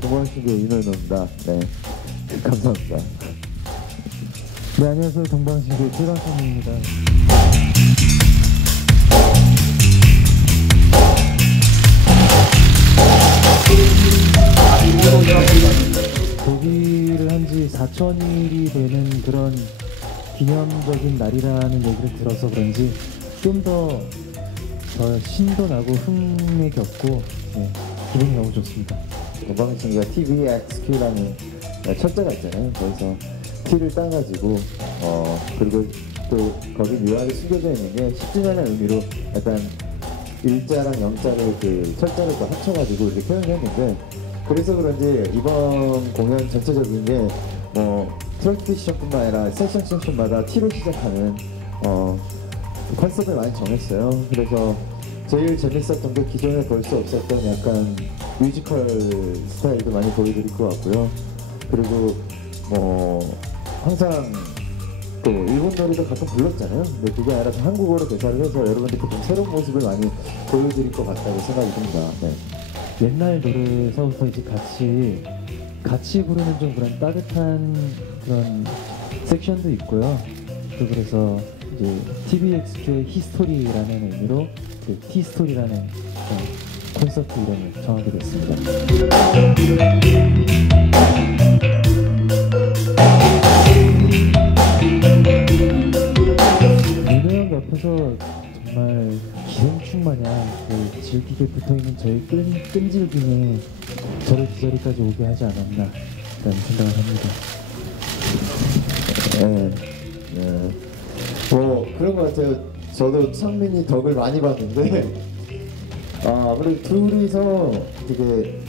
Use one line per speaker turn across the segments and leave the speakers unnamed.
동방신기의 윤호입니다. 네, 감사합니다.
네, 안녕하세요. 동방신기 최강성입니다. 독일을 한지 4천일이 되는 그런 기념적인 날이라는 얘기를 들어서 그런지 좀더 더 신도 나고 흥에 겹고 네, 기분이 너무 좋습니다.
동방신기가 TVXQ라는 철자가 있잖아요. 거기서 T를 따가지고 어 그리고 또 거기 묘하게 숨겨져 있는 게 10주년의 의미로 약간 일자랑 영자를 그 철자를 또 합쳐가지고 이렇게 표현을 했는데 그래서 그런지 이번 공연 전체적인 게 뭐 트랙 세션뿐만 아니라 세션 세션마다 T로 시작하는 어 컨셉을 많이 정했어요. 그래서 제일 재밌었던 게 기존에 볼 수 없었던 약간 뮤지컬 스타일도 많이 보여드릴 것 같고요. 그리고 뭐 항상 또 일본 노래도 가끔 불렀잖아요. 근데 그게 아니라 좀 한국어로 대사를 해서 여러분들께 좀 새로운 모습을 많이 보여드릴 것 같다고 생각이 듭니다. 네.
옛날 노래에서부터 이제 같이 같이 부르는 좀 그런 따뜻한 그런 섹션도 있고요. 또 그래서 이제 TVXQ의 히스토리라는 의미로 그 T스토리라는 그런 콘서트 이름을 정하게 됐습니다. 옆에서 정말 기생충 마냥 그 질기게 붙어있는 저의 끈, 끈질김에 저를 그 자리까지 오게 하지 않았나 라는 생각을 합니다.
네. 네. 뭐 그런 것 같아요. 저도 창민이 덕을 많이 봤는데 아, 아무래도 둘이서 되게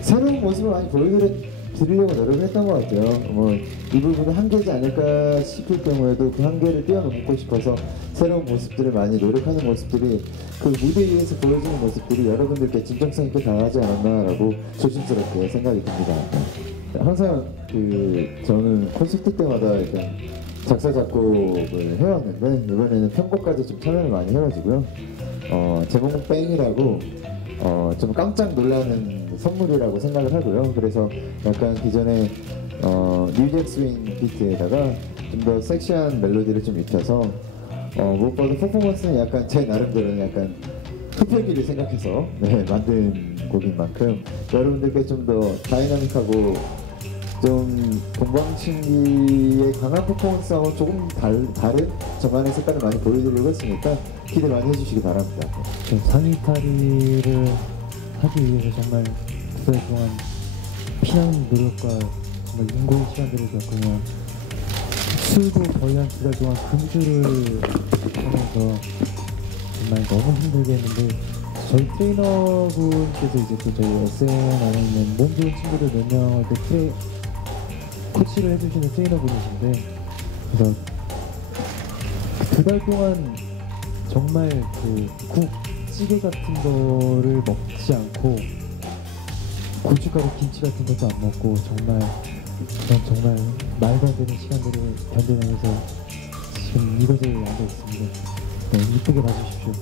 새로운 모습을 많이 보여드리려고 노력을 했던 것 같아요. 뭐 이 부분은 한계지 않을까 싶을 경우에도 그 한계를 뛰어넘고 싶어서 새로운 모습들을 많이 노력하는 모습들이 그 무대 위에서 보여지는 모습들이 여러분들께 진정성 있게 당하지 않았나라고 조심스럽게 생각이 듭니다. 항상 그 저는 콘서트 때마다 약간 작사 작곡을 해왔는데 이번에는 편곡까지 좀 참여를 많이 해가지고요. 어, 뺑이라고 어, 좀 깜짝 놀라는 선물이라고 생각을 하고요. 그래서 약간 기존의 어, 뉴잭 스윙 비트에다가 좀 더 섹시한 멜로디를 좀 입혀서 어, 무엇보다 퍼포먼스는 약간 제 나름대로는 약간 흡혈기를 생각해서 네, 만든 곡인 만큼 여러분들께 좀 더 다이나믹하고 좀 동방신기의 강한 퍼포먼스하고 조금 달, 다른 저만의 색깔을 많이 보여드리려고 했으니까 기대 많이 해주시기 바랍니다.
저 상의 탈의를 하기 위해서 정말 두 달 동안 피나는 노력과 정말 인고의 시간들을 겪으며 술도 거의 한 두 달 동안 금주를 하면서 정말 너무 힘들게 했는데 저희 트레이너분께서 이제 또 저희 SM 안에 있는 몸 좋은 친구들 몇 명을 또 트레 코치를 해주시는 트레이너분이신데 그래서 두 달 동안 정말 그 국, 찌개 같은 거를 먹지 않고 고춧가루 김치 같은 것도 안 먹고 정말 그런 정말 말도 안 되는 시간들을 견뎌내면서 지금 이곳에 앉아 있습니다. 네, 이쁘게 봐주십시오.